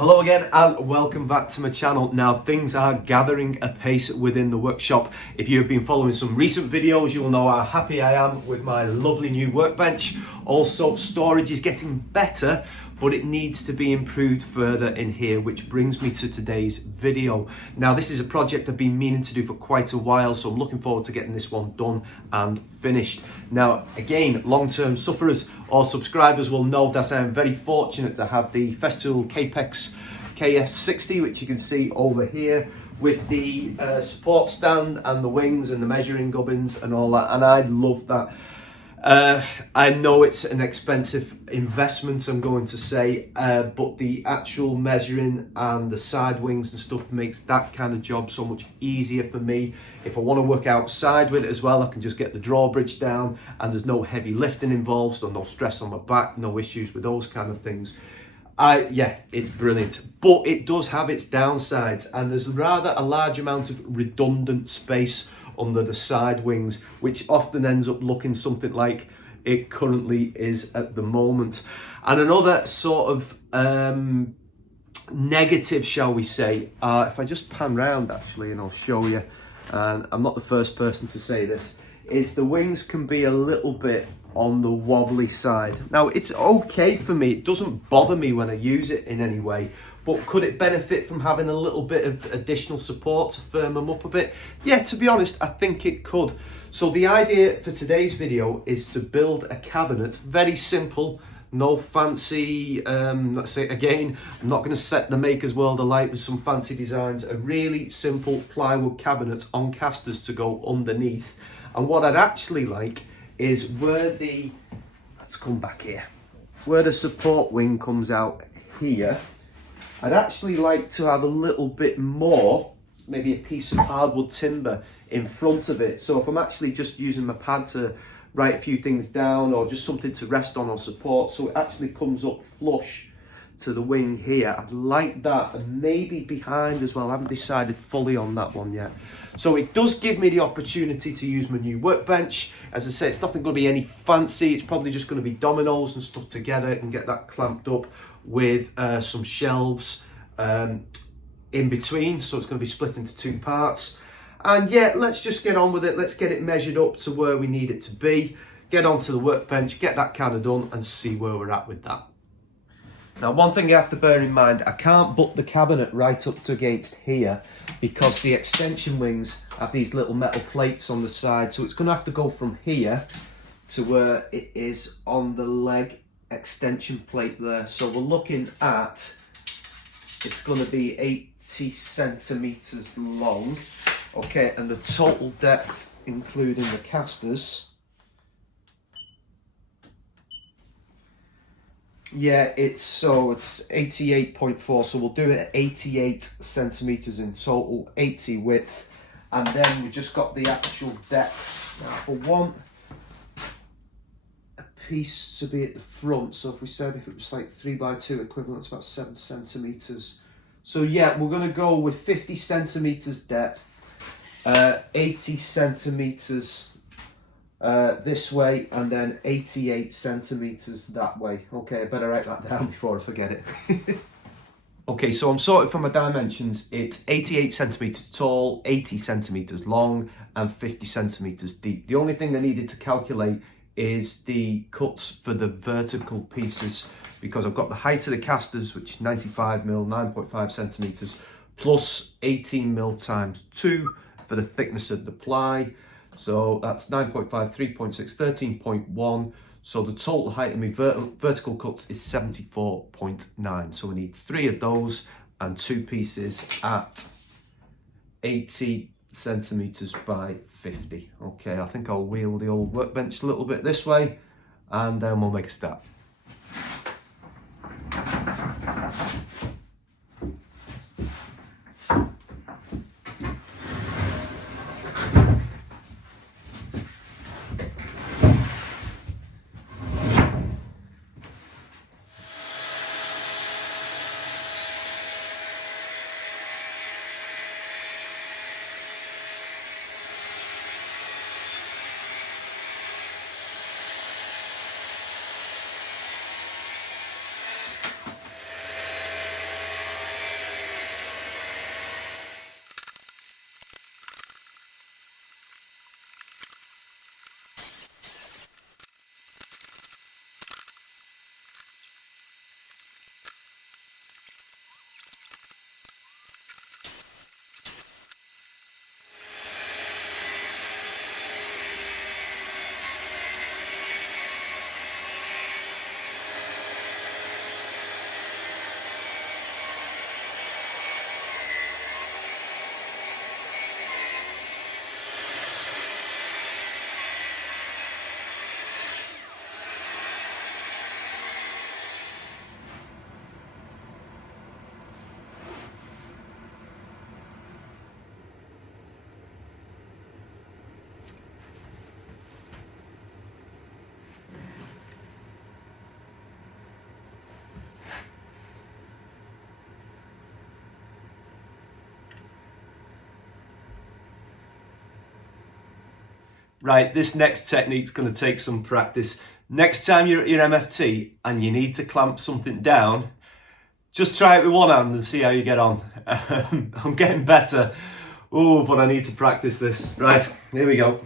Hello again and welcome back to my channel. Now things are gathering apace within the workshop. If you have been following some recent videos, you will know how happy I am with my lovely new workbench. Also, storage is getting better, but it needs to be improved further in here, which brings me to today's video. Now this is a project I've been meaning to do for quite a while, so I'm looking forward to getting this one done and finished. Now again, long-term sufferers or subscribers will know that I am very fortunate to have the Festool Kapex KS60, which you can see over here, with the support stand and the wings and the measuring gubbins and all that, and I love that. I know it's an expensive investment, I'm going to say, but the actual measuring and the side wings and stuff makes that kind of job so much easier for me. If I want to work outside with it as well, I can just get the drawbridge down and there's no heavy lifting involved, so no stress on my back, no issues with those kind of things. Yeah, it's brilliant, but it does have its downsides, and there's rather a large amount of redundant space under the side wings, which often ends up looking something like it currently is at the moment. And another sort of negative, shall we say, if I just pan round actually and I'll show you, and I'm not the first person to say this, is the wings can be a little bit on the wobbly side. Now it's okay for me, it doesn't bother me when I use it in any way, but could it benefit from having a little bit of additional support to firm them up a bit? Yeah, to be honest, I think it could. So the idea for today's video is to build a cabinet, very simple, no fancy, let's say again, I'm not going to set the maker's world alight with some fancy designs, a really simple plywood cabinet on casters to go underneath. And what I'd actually like is where the, let's come back here, where the support wing comes out here, I'd actually like to have a little bit more, maybe a piece of hardwood timber in front of it. So if I'm actually just using my pad to write a few things down or just something to rest on or support, so it actually comes up flush to the wing here, I'd like that, and maybe behind as well. I haven't decided fully on that one yet. So it does give me the opportunity to use my new workbench. As I say, it's nothing going to be any fancy, it's probably just going to be dominoes and stuff together and get that clamped up with some shelves in between, so it's going to be split into two parts. And yeah, let's just get on with it. Let's get it measured up to where we need it to be, get onto the workbench, get that kind of done and see where we're at with that. Now, one thing you have to bear in mind, I can't butt the cabinet right up to against here because the extension wings have these little metal plates on the side, so it's going to have to go from here to where it is on the leg extension plate there. So we're looking at, it's going to be 80 centimeters long, okay, and the total depth including the casters, yeah, it's 88.4, so we'll do it at 88 centimeters in total, 80 width, and then we just got the actual depth. Now if I want a piece to be at the front, so if we said if it was like 3x2 equivalent, it's about 7 centimeters. So yeah, we're going to go with 50 centimeters depth, 80 centimeters this way, and then 88 centimeters that way. Okay, I better write that down before I forget it. Okay, so I'm sorted for my dimensions. It's 88 centimeters tall, 80 centimeters long, and 50 centimeters deep. The only thing I needed to calculate is the cuts for the vertical pieces, because I've got the height of the casters, which is 95 mil, 9.5 centimeters, plus 18 mil times 2 for the thickness of the ply. So that's 9.5, 3.6, 13.1. So the total height of my vertical cuts is 74.9. So we need 3 of those and 2 pieces at 80 centimeters by 50. Okay, I think I'll wheel the old workbench a little bit this way and then we'll make a start. Right, this next technique's going to take some practice. Next time you're at your MFT and you need to clamp something down, just try it with one hand and see how you get on. I'm getting better. Oh, but I need to practice this. Right, here we go.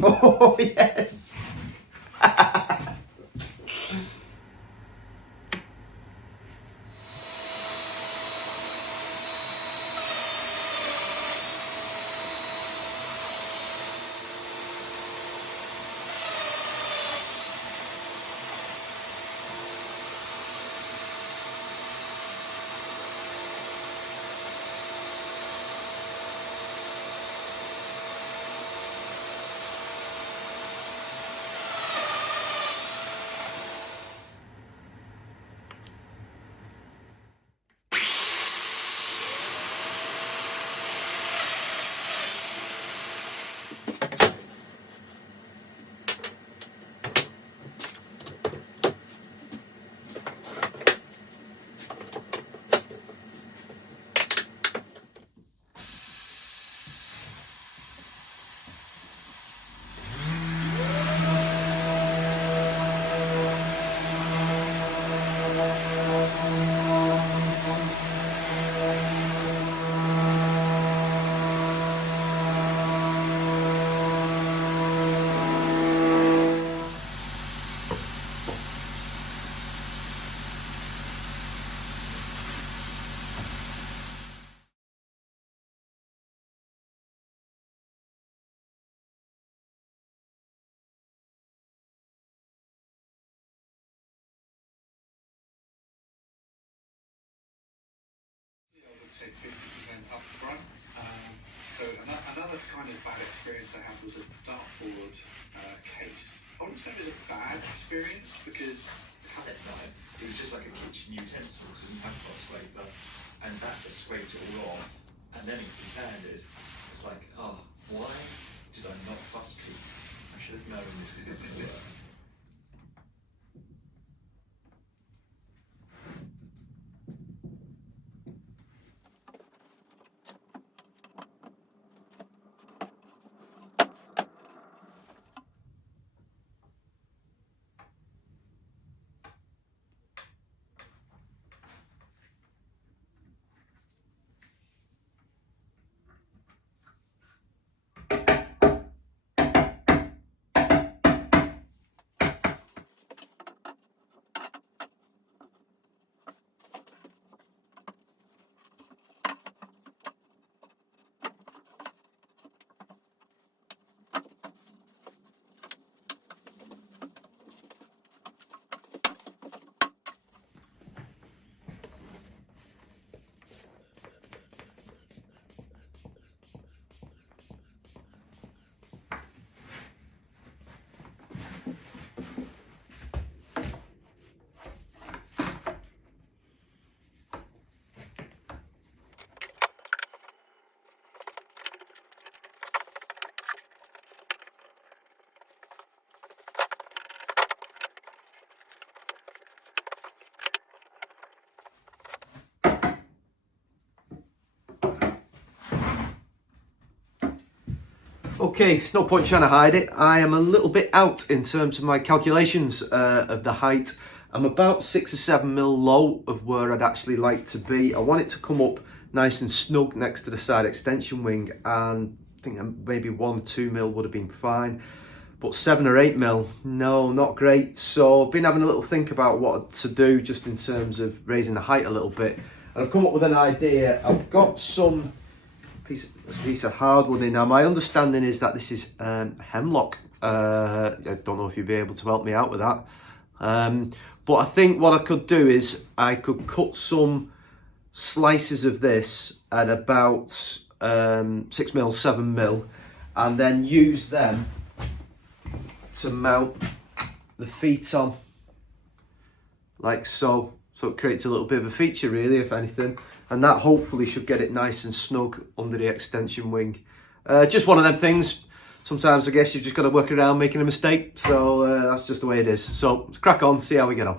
Oh, yes. Take 50% up front. So another kind of bad experience I had was a dartboard case. I wouldn't say it was a bad experience because it was just like a kitchen utensil, because it didn't have a scraper, and that just scraped it all off, and then it was sanded. It's like, oh, why did I not fuss keep? I should have known this was going to work. Okay, it's no point trying to hide it. I am a little bit out in terms of my calculations of the height. I'm about 6 or 7 mil low of where I'd actually like to be. I want it to come up nice and snug next to the side extension wing, and I think maybe 1 or 2 mil would have been fine. But 7 or 8 mil, no, not great. So I've been having a little think about what to do just in terms of raising the height a little bit. And I've come up with an idea. I've got some piece of hardwood in. Now my understanding is that this is hemlock. I don't know if you'd be able to help me out with that. But I think what I could do is I could cut some slices of this at about 6 mil, 7 mil, and then use them to mount the feet on, like so. So it creates a little bit of a feature really, if anything. And that hopefully should get it nice and snug under the extension wing. Just one of them things. sometimes I guess you've just got to work around making a mistake. So that's just the way it is. So let's crack on, see how we get on.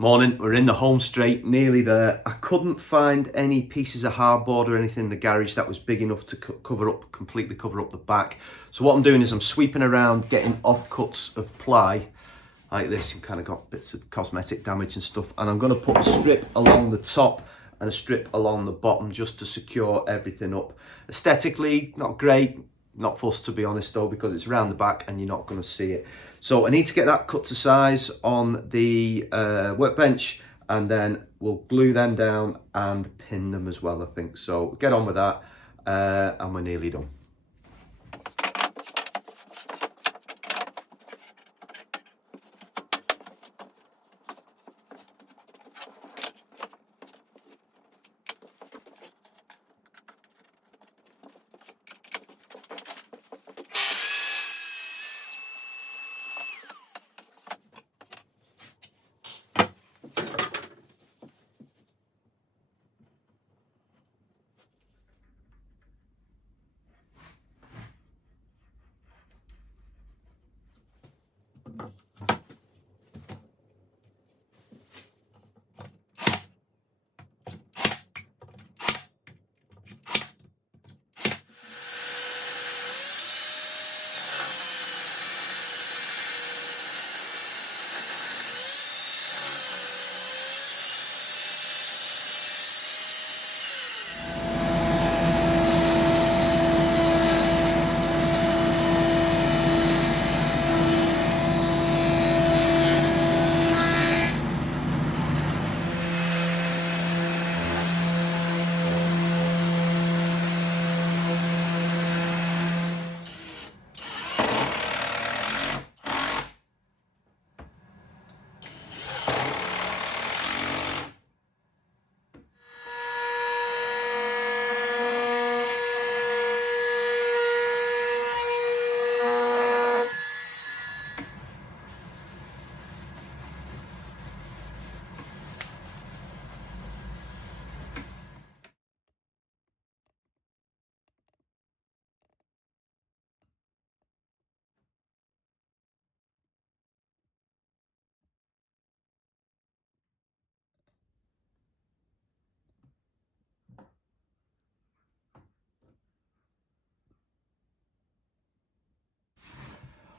Morning, we're in the home straight, nearly there. I couldn't find any pieces of hardboard or anything in the garage that was big enough to completely cover up the back. So what I'm doing is I'm sweeping around, getting offcuts of ply like this, and kind of got bits of cosmetic damage and stuff. And I'm going to put a strip along the top and a strip along the bottom just to secure everything up. Aesthetically, not great, not fussed to be honest though, because it's around the back and you're not going to see it. So I need to get that cut to size on the workbench, and then we'll glue them down and pin them as well, I think. So get on with that, and we're nearly done.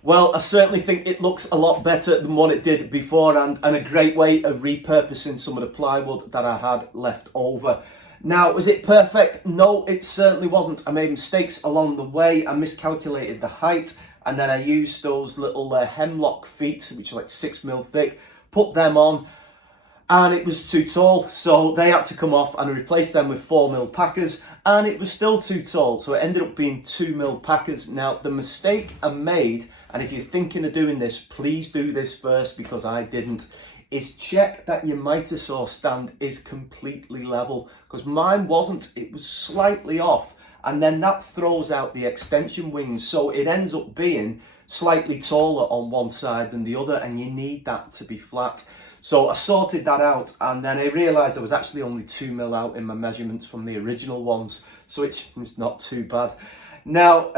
Well, I certainly think it looks a lot better than what it did beforehand, and a great way of repurposing some of the plywood that I had left over. Now, was it perfect? No, it certainly wasn't. I made mistakes along the way. I miscalculated the height, and then I used those little hemlock feet, which are like 6mm thick, put them on, and it was too tall, so they had to come off, and I replaced them with 4mm packers, and it was still too tall, so it ended up being 2mm packers. Now, the mistake I made, and if you're thinking of doing this, please do this first, because I didn't, is check that your mitre saw stand is completely level, because mine wasn't. It was slightly off, and then that throws out the extension wings, so it ends up being slightly taller on one side than the other, and you need that to be flat. So I sorted that out, and then I realised I was actually only 2mm out in my measurements from the original ones, so it's not too bad. Now,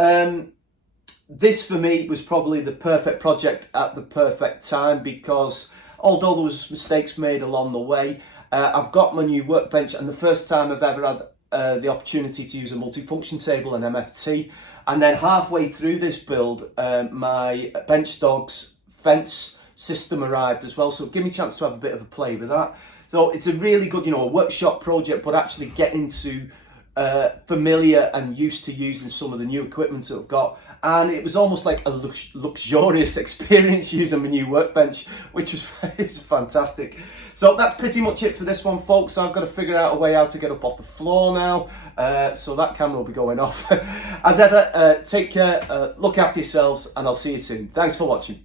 this for me was probably the perfect project at the perfect time, because although there was mistakes made along the way, I've got my new workbench, and the first time I've ever had the opportunity to use a multifunction table and MFT. And then halfway through this build, my bench dog's fence system arrived as well, so give me a chance to have a bit of a play with that. So it's a really good, a workshop project, but actually getting to familiar and used to using some of the new equipment that I've got. And it was almost like a luxurious experience using my new workbench, which was it was fantastic. So that's pretty much it for this one, folks. I've got to figure out a way how to get up off the floor now, so that camera will be going off. As ever, take care, look after yourselves, and I'll see you soon. Thanks for watching.